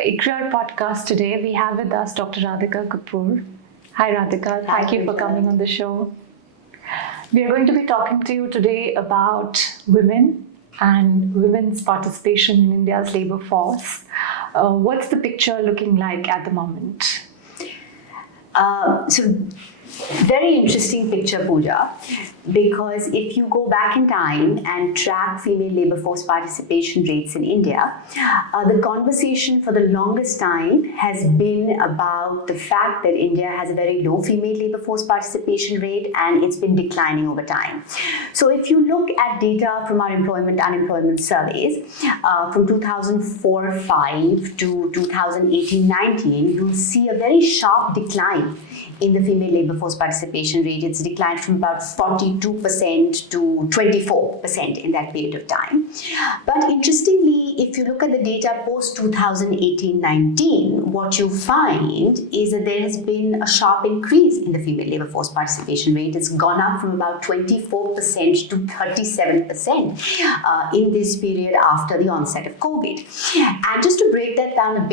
ICRIER Podcast today. We have with us Dr. Radhicka Kapoor. Hi Radhicka, thank you for coming on the show. We are going to be talking to you today about women and women's participation in India's labour force. What's the picture looking like at the moment? Very interesting picture, Puja, because if you go back in time and track female labour force participation rates in India, the conversation for the longest time has been about the fact that India has a very low female labour force participation rate and it's been declining over time. So if you look at data from our employment-unemployment surveys from 2004-05 to 2018-19, you'll see a very sharp decline in the female labour force participation rate. It's declined from about 42% to 24% in that period of time. But interestingly, if you look at the data post 2018-19, what you find is that there has been a sharp increase in the female labour force participation rate. It's gone up from about 24% to 37% in this period after the onset of COVID. And just to break that down a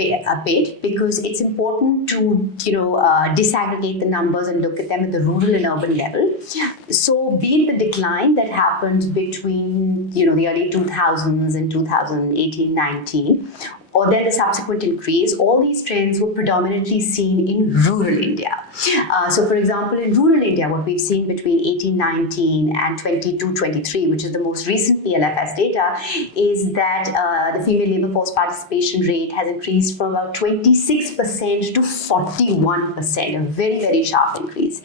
bit, because it's important to disaggregate the numbers and look at them at the rural and urban level. So be it the decline that happened between the early 2000s and 2018-19, or then the subsequent increase, all these trends were predominantly seen in rural India. So for example, in rural India, what we've seen between 18-19 and 22-23, which is the most recent PLFS data, is that the female labour force participation rate has increased from about 26% to 41%, a very, very sharp increase.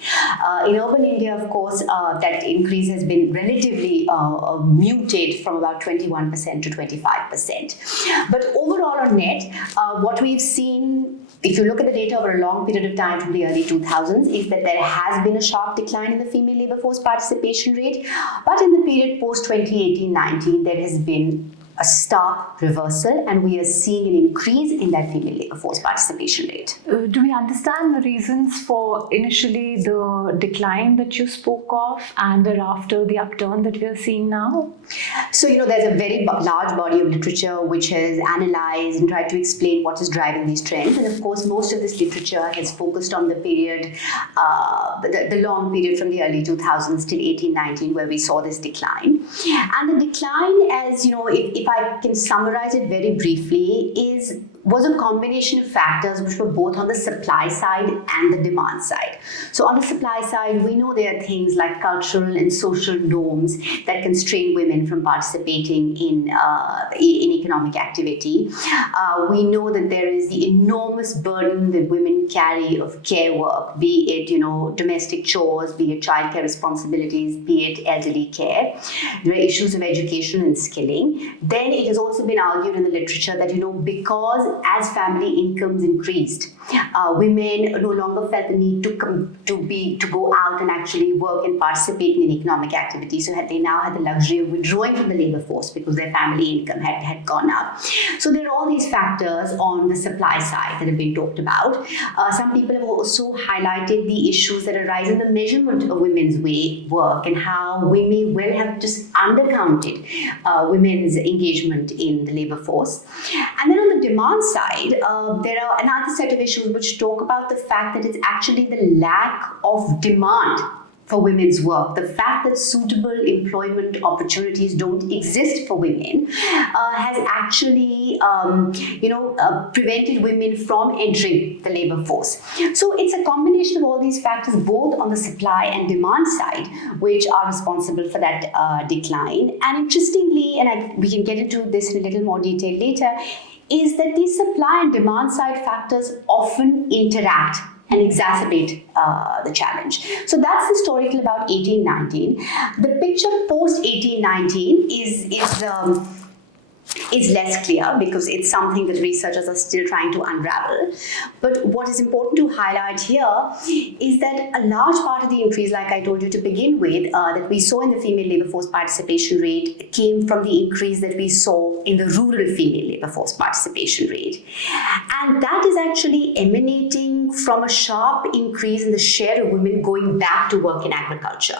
In urban India, of course, that increase has been relatively muted from about 21% to 25%. But overall, on net, what we've seen, if you look at the data over a long period of time from the early 2000s, is that there has been a sharp decline in the female labour force participation rate. But in the period post 2018-19, there has been a stark reversal, and we are seeing an increase in that female labour force participation rate. Do we understand the reasons for initially the decline that you spoke of and thereafter the upturn that we are seeing now? So, there's a very large body of literature which has analyzed and tried to explain what is driving these trends. And of course, most of this literature has focused on the period, the long period from the early 2000s till 18-19, where we saw this decline. And the decline, as if I can summarize it very briefly, was a combination of factors which were both on the supply side and the demand side. So on the supply side, we know there are things like cultural and social norms that constrain women from participating in economic activity. We know that there is the enormous burden that women carry of care work, be it domestic chores, be it childcare responsibilities, be it elderly care. There are issues of education and skilling. Then it has also been argued in the literature that because as family incomes increased, women no longer felt the need to go out and actually work and participate in economic activity. So they now had the luxury of withdrawing from the labour force because their family income had gone up. So there are all these factors on the supply side that have been talked about. Some people have also highlighted the issues that arise in the measurement of women's work and how we may well have just undercounted women's engagement in the labour force. And then on the demand side, there are another set of issues which talk about the fact that it's actually the lack of demand for women's work. The fact that suitable employment opportunities don't exist for women has actually, prevented women from entering the labour force. So it's a combination of all these factors, both on the supply and demand side, which are responsible for that decline. And interestingly, and we can get into this in a little more detail later, is that these supply and demand side factors often interact and exacerbate the challenge. So that's historical about 18-19. The picture post 18-19 is less clear because it's something that researchers are still trying to unravel. But what is important to highlight here is that a large part of the increase, like I told you to begin with, that we saw in the female labour force participation rate came from the increase that we saw in the rural female labour force participation rate. And that is actually emanating from a sharp increase in the share of women going back to work in agriculture.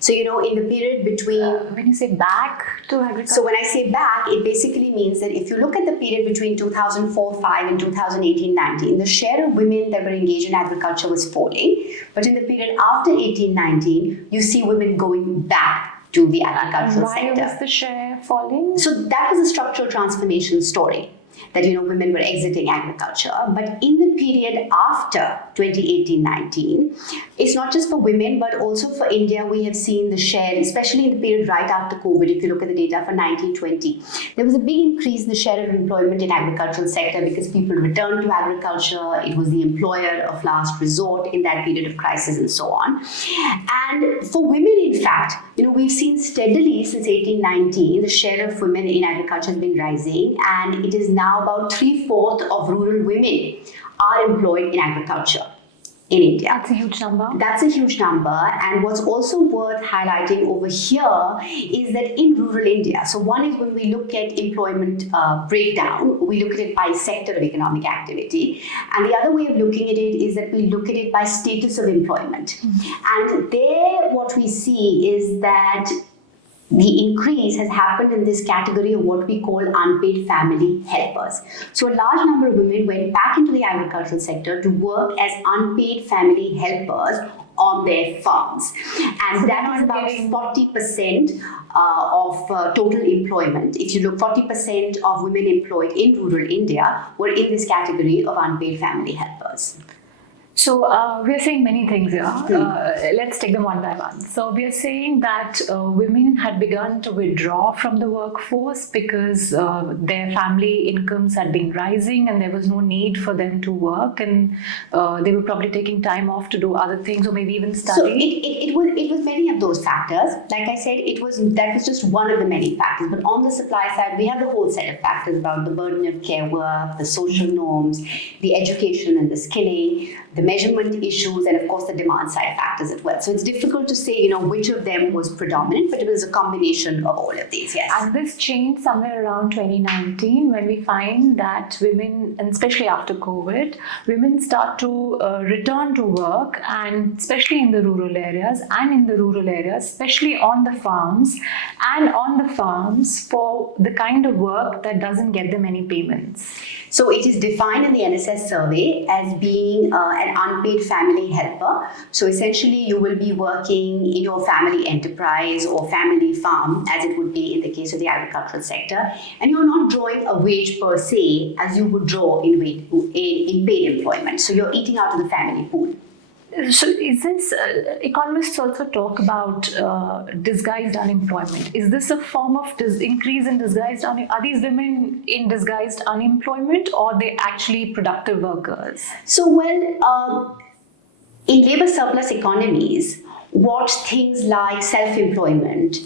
So, in the period between... When you say back to agriculture? So when I say back, it basically means that if you look at the period between 2004-05 and 2018-19, the share of women that were engaged in agriculture was falling. But in the period after 18-19, you see women going back to the agricultural sector. Why was the share falling? So that was a structural transformation story, that women were exiting agriculture. But in the period after 2018-19, it's not just for women, but also for India, we have seen the share, especially in the period right after COVID, if you look at the data for 1920, there was a big increase in the share of employment in agricultural sector because people returned to agriculture. It was the employer of last resort in that period of crisis and so on. And for women, in fact, we've seen steadily since 1819, the share of women in agriculture has been rising, and it is now about 3/4 of rural women are employed in agriculture in India. That's a huge number. That's a huge number. And what's also worth highlighting over here is that in rural India, so one is when we look at employment breakdown, we look at it by sector of economic activity. And the other way of looking at it is that we look at it by status of employment. And there what we see is that the increase has happened in this category of what we call unpaid family helpers. So a large number of women went back into the agricultural sector to work as unpaid family helpers on their farms. And so that is about 40% of total employment. If you look, 40% of women employed in rural India were in this category of unpaid family helpers. So we're saying many things here. Let's take them one by one. So we are saying that women had begun to withdraw from the workforce because their family incomes had been rising and there was no need for them to work, and they were probably taking time off to do other things or maybe even study. So it was many of those factors. Like I said, that was just one of the many factors. But on the supply side, we have the whole set of factors about the burden of care work, the social norms, the education and the skilling, the measurement issues, and of course the demand side factors as well. So it's difficult to say, which of them was predominant, but it was a combination of all of these, yes. And this changed somewhere around 2019 when we find that women, and especially after COVID, women start to return to work, and especially in the rural areas, especially on the farms, for the kind of work that doesn't get them any payments. So it is defined in the NSS survey as being an unpaid family helper. So essentially you will be working in your family enterprise or family farm, as it would be in the case of the agricultural sector, and you're not drawing a wage per se as you would draw in paid employment. So you're eating out of the family pool. So is this, economists also talk about disguised unemployment. Is this a form of increase in disguised unemployment? Are these women in disguised unemployment, or are they actually productive workers? So, in labor surplus economies, what things like self-employment,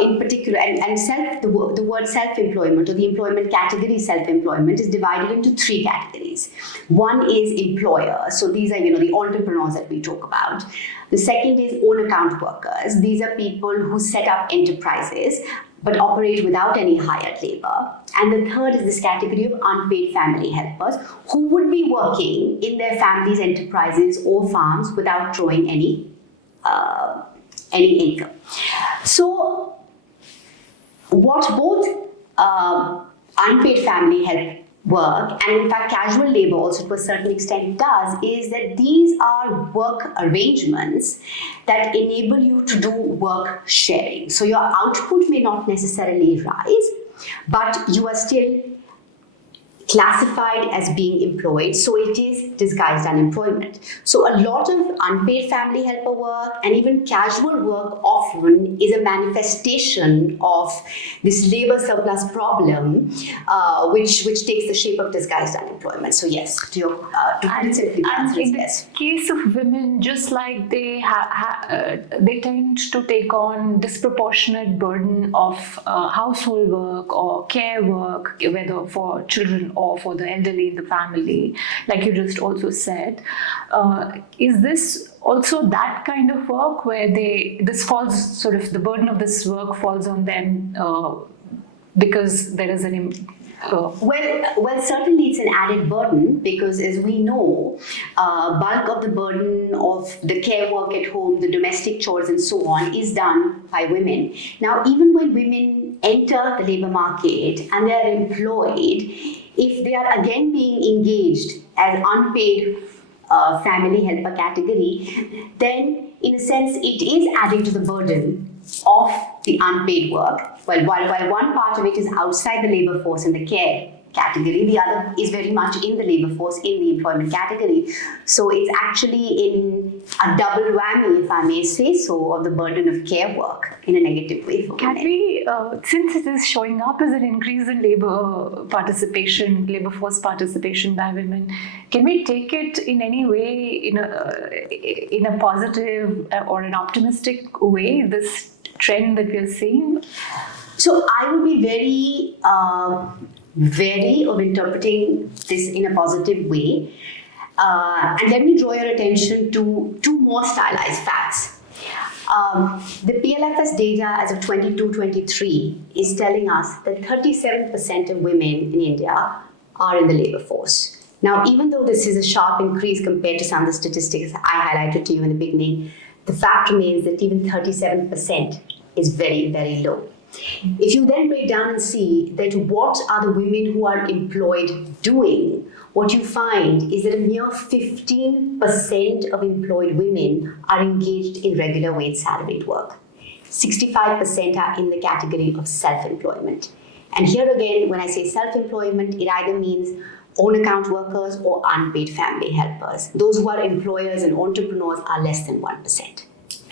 in particular, and the word self-employment or the employment category self-employment is divided into three categories. One is employer, so these are the entrepreneurs that we talk about. The second is own account workers. These are people who set up enterprises but operate without any hired labor. And the third is this category of unpaid family helpers who would be working in their families' enterprises or farms without drawing any income. So what both unpaid family help work and in fact casual labor also to a certain extent does is that these are work arrangements that enable you to do work sharing. So your output may not necessarily rise, but you are still classified as being employed, so it is disguised unemployment. So a lot of unpaid family helper work and even casual work often is a manifestation of this labor surplus problem, which takes the shape of disguised unemployment. So yes, to put it simply, the answer is yes. In the case of women, just like they they tend to take on disproportionate burden of household work or care work, whether for children or for the elderly in the family, like you just also said. Is this also that kind of work where the burden of this work falls on them because there is Well, certainly it's an added burden because, as we know, bulk of the burden of the care work at home, the domestic chores, and so on, is done by women. Now, even when women enter the labor market and they are employed, if they are again being engaged as unpaid family helper category, then in a sense it is adding to the burden of the unpaid work. Well, while one part of it is outside the labor force in the care category, the other is very much in the labor force in the employment category. So it's actually in a double whammy, if I may say so, of the burden of care work in a negative way for Can women. we, since it is showing up as an increase in labor participation, labor force participation by women, can we take it in any way in a positive or an optimistic way, this trend that we are seeing? So I would be very wary of interpreting this in a positive way. And let me draw your attention to two more stylized facts. The PLFS data as of 22-23 is telling us that 37% of women in India are in the labor force. Now, even though this is a sharp increase compared to some of the statistics I highlighted to you in the beginning, the fact remains that even 37% is very, very low. If you then break down and see that what are the women who are employed doing, what you find is that a mere 15% of employed women are engaged in regular wage salaried work. 65% are in the category of self-employment. And here again, when I say self-employment, it either means own account workers or unpaid family helpers. Those who are employers and entrepreneurs are less than 1%.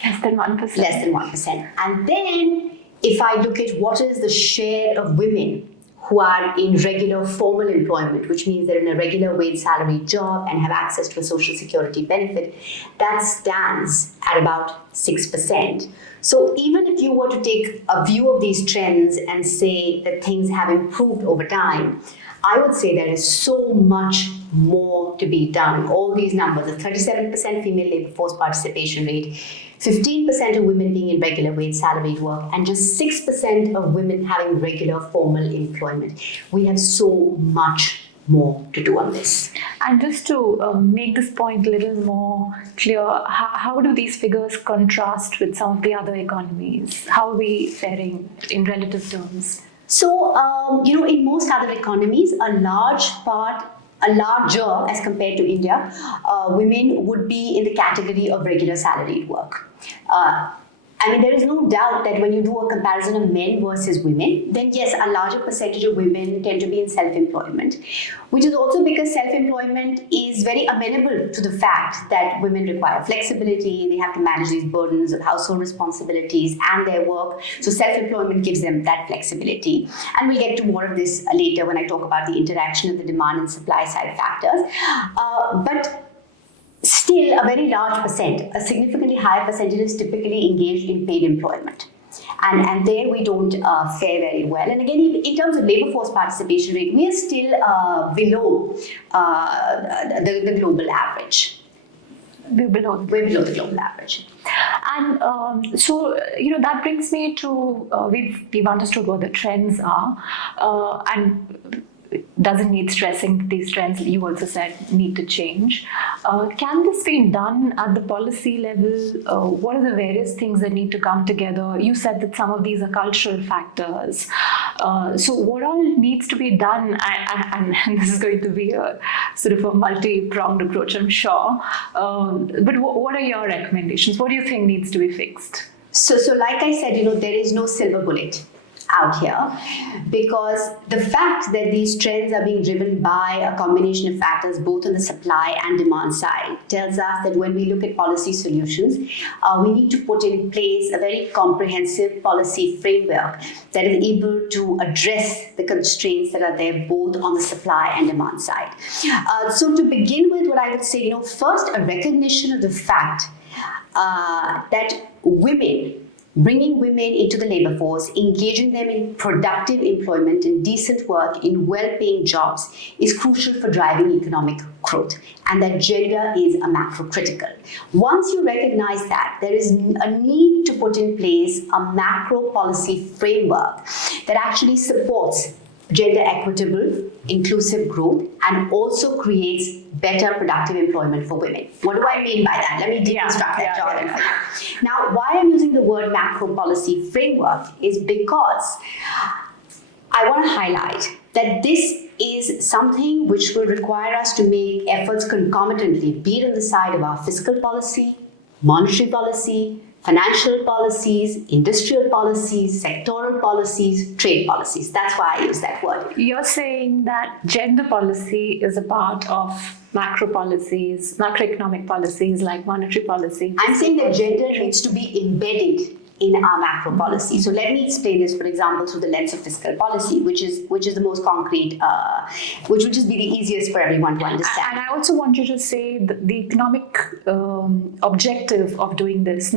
Less than 1%. Less than 1%. And then if I look at what is the share of women who are in regular formal employment, which means they're in a regular wage salary job and have access to a social security benefit, that stands at about 6%. So even if you were to take a view of these trends and say that things have improved over time, I would say there is so much more to be done. All these numbers, a 37% female labor force participation rate, 15% of women being in regular wage salaried work, and just 6% of women having regular formal employment. We have so much more to do on this. And just to make this point a little more clear, how do these figures contrast with some of the other economies? How are we faring in relative terms? So, in most other economies, a larger as compared to India, women would be in the category of regular salaried work. There is no doubt that when you do a comparison of men versus women, then yes, a larger percentage of women tend to be in self-employment, which is also because self-employment is very amenable to the fact that women require flexibility, they have to manage these burdens of household responsibilities and their work. So self-employment gives them that flexibility. And we'll get to more of this later when I talk about the interaction of the demand and supply side factors. But still, a very large percent, a significantly higher percentage is typically engaged in paid employment. And there we don't fare very well. And again, in terms of labor force participation rate, we are still below the global average. We're below the global average. And so, that brings me to, we've understood what the trends are, and doesn't need stressing. These trends, you also said, need to change. Can this be done at the policy level? What are the various things that need to come together? You said that some of these are cultural factors. So what all needs to be done? And this is going to be a sort of a multi-pronged approach, I'm sure. But what are your recommendations? What do you think needs to be fixed? So like I said, there is no silver bullet out here, because the fact that these trends are being driven by a combination of factors both on the supply and demand side tells us that when we look at policy solutions, we need to put in place a very comprehensive policy framework that is able to address the constraints that are there both on the supply and demand side. So to begin with, what I would say, first, a recognition of the fact that bringing women into the labor force, engaging them in productive employment and decent work in well-paying jobs is crucial for driving economic growth, and that gender is a macro-critical. Once you recognize that, there is a need to put in place a macro policy framework that actually supports gender equitable, inclusive growth, and also creates better productive employment for women. What do I mean by that? Let me deconstruct that jargon for you. Now, why I'm using the word macro policy framework is because I want to highlight that this is something which will require us to make efforts concomitantly, be it on the side of our fiscal policy, monetary policy, financial policies, industrial policies, sectoral policies, trade policies. That's why I use that word. You're saying that gender policy is a part of macro policies, macroeconomic policies like monetary policy. I'm saying that gender needs to be embedded in our macro policy. So let me explain this, for example, through the lens of fiscal policy, which is the most concrete, which will just be the easiest for everyone to understand. And I also want you to say the economic objective of doing this.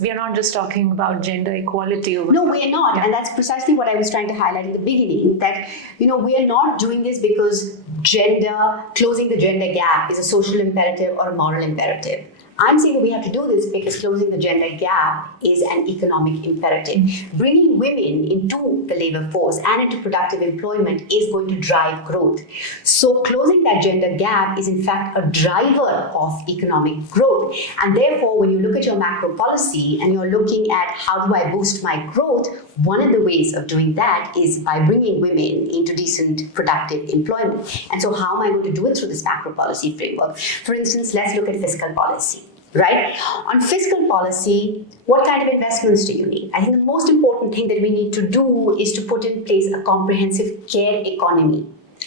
We are not just talking about gender equality. No, we are not, and that's precisely what I was trying to highlight in the beginning. That we are not doing this because closing the gender gap is a social imperative or a moral imperative. I'm saying that we have to do this because closing the gender gap is an economic imperative. Bringing women into the labor force and into productive employment is going to drive growth. So closing that gender gap is in fact a driver of economic growth. And therefore, when you look at your macro policy and you're looking at how do I boost my growth, one of the ways of doing that is by bringing women into decent, productive employment. And so how am I going to do it through this macro policy framework? For instance, let's look at fiscal policy. Right? On fiscal policy, what kind of investments do you need? I think the most important thing that we need to do is to put in place a comprehensive care economy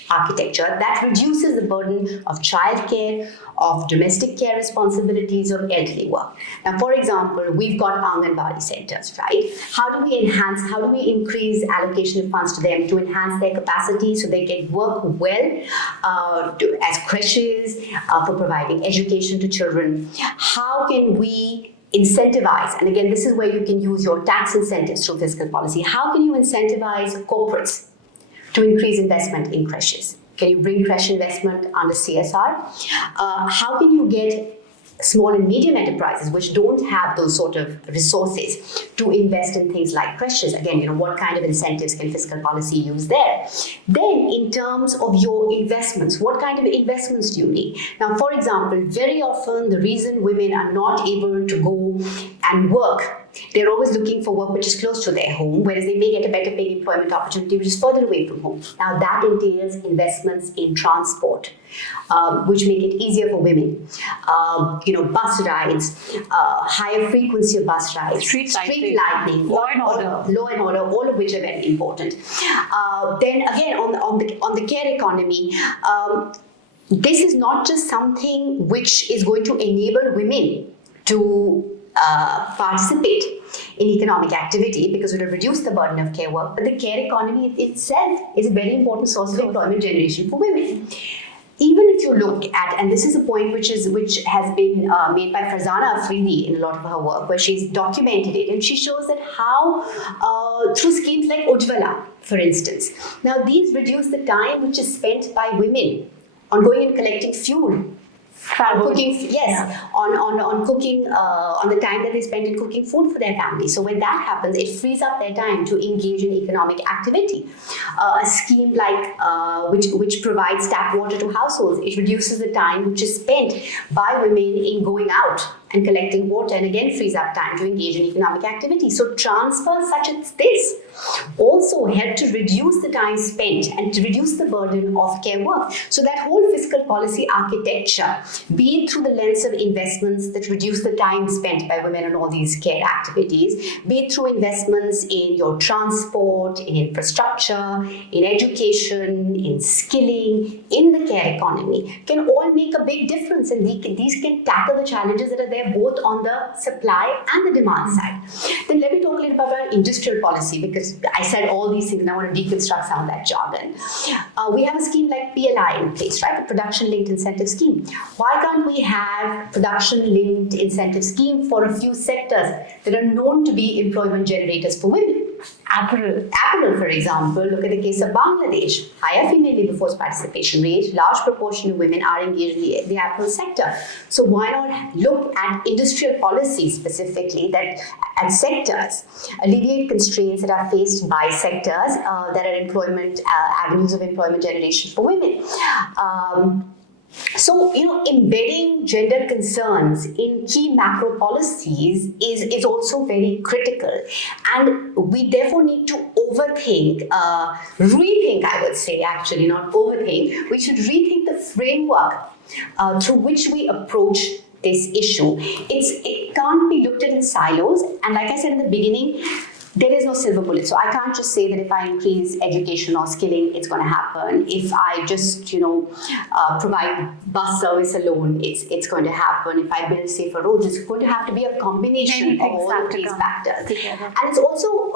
architecture that reduces the burden of childcare, of domestic care responsibilities, or elderly work. Now, for example, we've got Anganwadi centers, right? How do we increase allocation of funds to them to enhance their capacity so they can work well as creches for providing education to children? How can we incentivize, and again, this is where you can use your tax incentives through fiscal policy. How can you incentivize corporates to increase investment in creches? Can you bring creche investment under CSR? How can you get small and medium enterprises which don't have those sort of resources to invest in things like creches? Again, what kind of incentives can fiscal policy use there? Then in terms of your investments, what kind of investments do you need? Now, for example, very often the reason women are not able to go and work, they're always looking for work which is close to their home, whereas they may get a better paid employment opportunity which is further away from home. Now that entails investments in transport, which make it easier for women. Bus rides, higher frequency of bus rides, street lighting, law and order, all of which are very important. Then again, on the care economy, this is not just something which is going to enable women to participate in economic activity because it will reduce the burden of care work, but the care economy itself is a very important source of employment generation for women. Even if you look at, and this is a point which has been made by Farzana Afridi in a lot of her work, where she's documented it, and she shows that how through schemes like Ujjwala, for instance, now these reduce the time which is spent by women on going and collecting fuel. Cooking, yes, on cooking, on the time that they spend in cooking food for their family. So when that happens, it frees up their time to engage in economic activity. A scheme like which provides tap water to households, it reduces the time which is spent by women in going out and collecting water, and again frees up time to engage in economic activity. So transfers such as this also help to reduce the time spent and to reduce the burden of care work. So that whole fiscal policy architecture, be it through the lens of investments that reduce the time spent by women on all these care activities, be it through investments in your transport, in infrastructure, in education, in skilling, in the care economy, can all make a big difference, and these can tackle the challenges that are there both on the supply and the demand side. Then let me talk a little about our industrial policy, because I said all these things and I want to deconstruct some of that jargon. We have a scheme like PLI in place, right? A production-linked incentive scheme. Why can't we have production-linked incentive scheme for a few sectors that are known to be employment generators for women? Apparel. Apparel, for example, look at the case of Bangladesh. Higher female labor force participation rate, large proportion of women are engaged in the apparel sector. So why not look at industrial policy specifically that at sectors, alleviate constraints that are faced by sectors that are employment avenues of employment generation for women. So, embedding gender concerns in key macro policies is also very critical. And we therefore need to rethink, I would say, actually, not overthink. We should rethink the framework through which we approach this issue. It can't be looked at in silos. And like I said in the beginning, there is no silver bullet. So I can't just say that if I increase education or skilling, it's going to happen. If I just, provide bus service alone, it's going to happen. If I build safer roads, it's going to have to be a combination of all of these factors. Together. And it's also,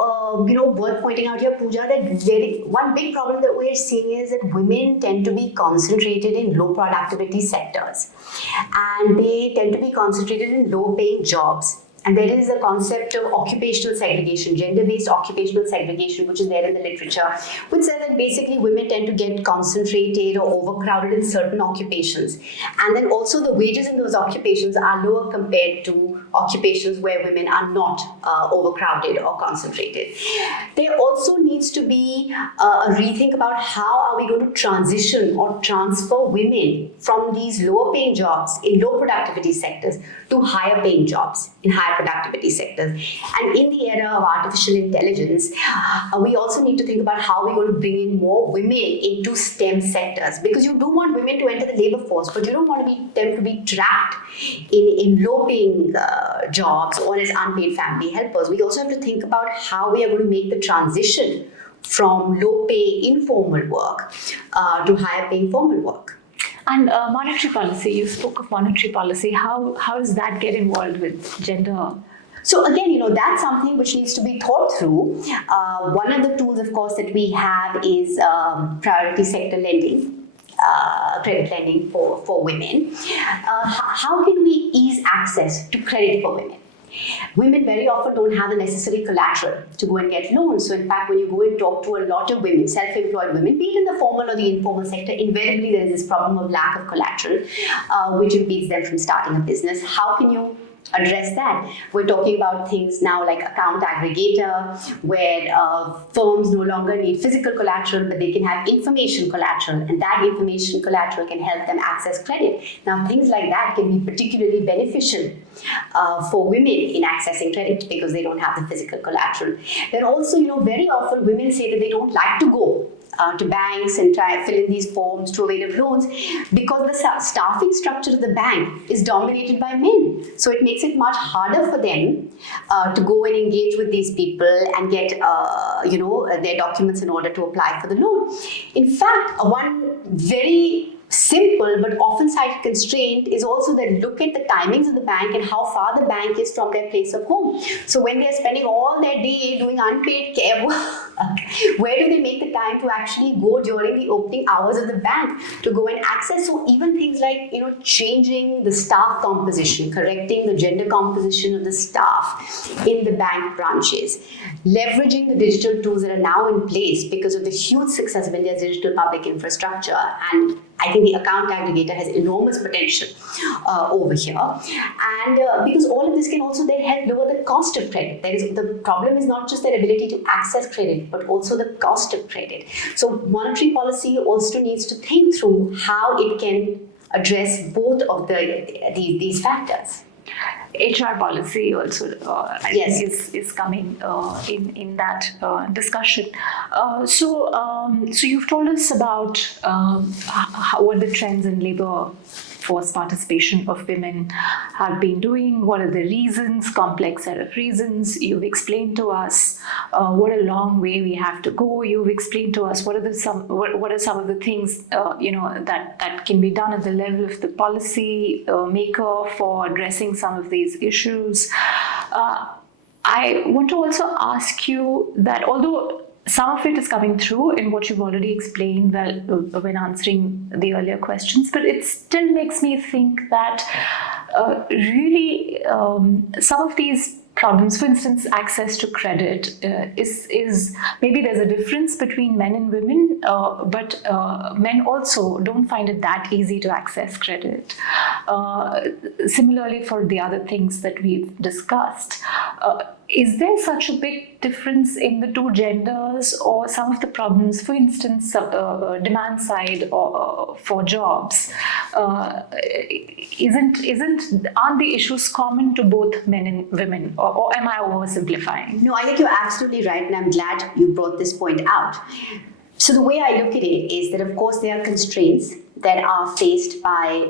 worth pointing out here, Puja, that one big problem that we're seeing is that women tend to be concentrated in low productivity sectors. And they tend to be concentrated in low paying jobs. And there is a concept of occupational segregation, gender-based occupational segregation, which is there in the literature, which says that basically women tend to get concentrated or overcrowded in certain occupations. And then also the wages in those occupations are lower compared to occupations where women are not overcrowded or concentrated. There also needs to be a rethink about how are we going to transition or transfer women from these lower paying jobs in low productivity sectors to higher paying jobs in higher productivity sectors. And in the era of artificial intelligence, we also need to think about how we're going to bring in more women into STEM sectors, because you do want women to enter the labor force, but you don't want them to be trapped in low-paying jobs or as unpaid family helpers. We also have to think about how we are going to make the transition from low-pay informal work to higher-paying formal work. And monetary policy, you spoke of monetary policy. How does that get involved with gender? So again, that's something which needs to be thought through. One of the tools, of course, that we have is priority sector lending, credit lending for women. How can we ease access to credit for women? Women very often don't have the necessary collateral to go and get loans. So in fact, when you go and talk to a lot of women, self-employed women, be it in the formal or the informal sector, invariably there is this problem of lack of collateral, which impedes them from starting a business. How can you address that? We're talking about things now like account aggregator, where firms no longer need physical collateral, but they can have information collateral, and that information collateral can help them access credit. Now, things like that can be particularly beneficial for women in accessing credit because they don't have the physical collateral. Then also, very often women say that they don't like to go to banks and try fill in these forms to avail of loans because the staffing structure of the bank is dominated by men. So it makes it much harder for them to go and engage with these people and get their documents in order to apply for the loan. In fact, one very simple but often cited constraint is also that look at the timings of the bank and how far the bank is from their place of home. So when they're spending all their day doing unpaid care work, where do they make the time to actually go during the opening hours of the bank to go and access? So even things like, changing the staff composition, correcting the gender composition of the staff in the bank branches, leveraging the digital tools that are now in place because of the huge success of India's digital public infrastructure. And I think the account aggregator has enormous potential over here. And because all of this can also then help lower the cost of credit. The problem is not just their ability to access credit, but also the cost of credit. So monetary policy also needs to think through how it can address both of these factors. HR policy also, yes, is coming in that discussion. So you've told us about what the trends in labor force participation of women have been doing. What are the reasons? Complex set of reasons. You've explained to us what a long way we have to go. You've explained to us what are some of the things that can be done at the level of the policy maker for addressing some of these issues. I want to also ask you that although some of it is coming through in what you've already explained when answering the earlier questions, but it still makes me think that really some of these problems. For instance, access to credit is maybe there's a difference between men and women, but men also don't find it that easy to access credit. Similarly, for the other things that we've discussed, is there such a big difference in the two genders, or some of the problems, for instance, demand side for jobs, aren't the issues common to both men and women, or am I oversimplifying? No, I think you're absolutely right, and I'm glad you brought this point out. So the way I look at it is that, of course, there are constraints that are faced by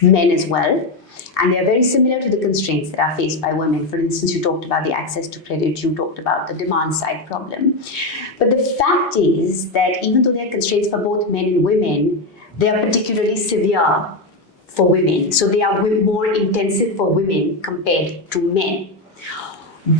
men as well. And they are very similar to the constraints that are faced by women. For instance, you talked about the access to credit, you talked about the demand side problem. But the fact is that even though there are constraints for both men and women, they are particularly severe for women. So they are more intensive for women compared to men.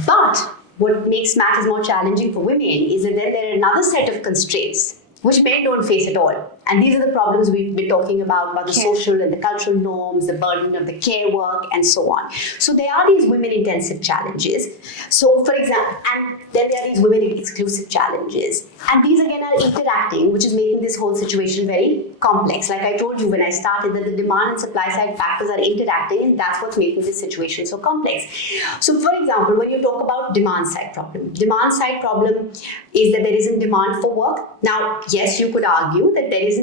But what makes matters more challenging for women is that then there are another set of constraints which men don't face at all. And these are the problems we've been talking about the social and the cultural norms, the burden of the care work, and so on. So there are these women-intensive challenges. So, for example, and then there are these women-exclusive challenges. And these, again, are interacting, which is making this whole situation very complex. Like I told you when I started, that the demand and supply side factors are interacting, and that's what's making this situation so complex. So, for example, when you talk about demand side problem is that there isn't demand for work. Now, yes, you could argue that there isn't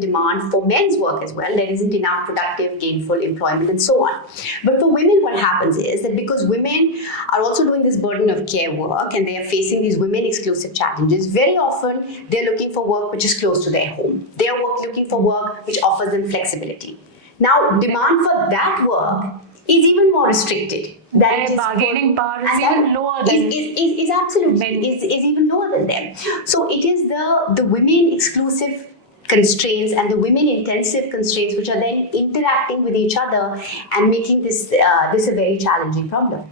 demand for men's work as well. There isn't enough productive, gainful employment and so on. But for women, what happens is that because women are also doing this burden of care work and they are facing these women-exclusive challenges, very often they're looking for work which is close to their home. They are looking for work which offers them flexibility. Now, demand for that work is even more restricted. Their bargaining power is even lower than is absolutely is even lower than them. So it is the women exclusive constraints and the women intensive constraints which are then interacting with each other and making this a very challenging problem.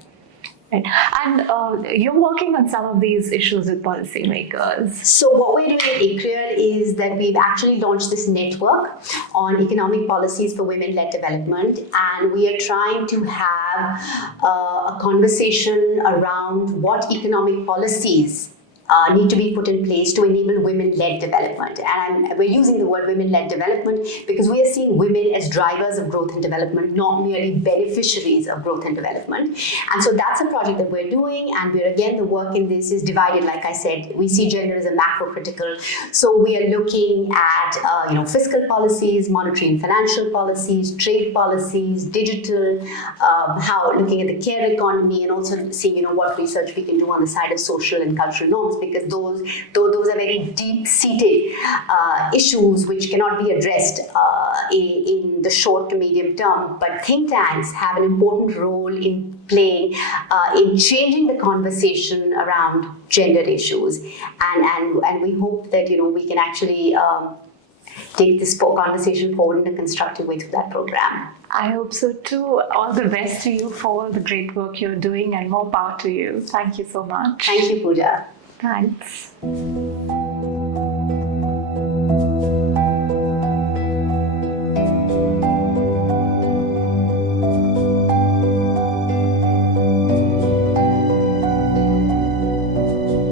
Right. And you're working on some of these issues with policymakers. So what we're doing at ICRIER is that we've actually launched this network on economic policies for women-led development, and we are trying to have a conversation around what economic policies need to be put in place to enable women-led development. And we're using the word women-led development because we are seeing women as drivers of growth and development, not merely beneficiaries of growth and development. And so that's a project that we're doing, and the work in this is divided, like I said. We see gender as a macro-critical. So we are looking at fiscal policies, monetary and financial policies, trade policies, digital, looking at the care economy, and also seeing what research we can do on the side of social and cultural norms, because those are very deep-seated issues which cannot be addressed in the short to medium term. But think tanks have an important role in playing in changing the conversation around gender issues, and we hope that we can actually take this conversation forward in a constructive way through that program. I hope so too. All the best to you for the great work you're doing, and more power to you. Thank you so much. Thank you, Puja. Thanks.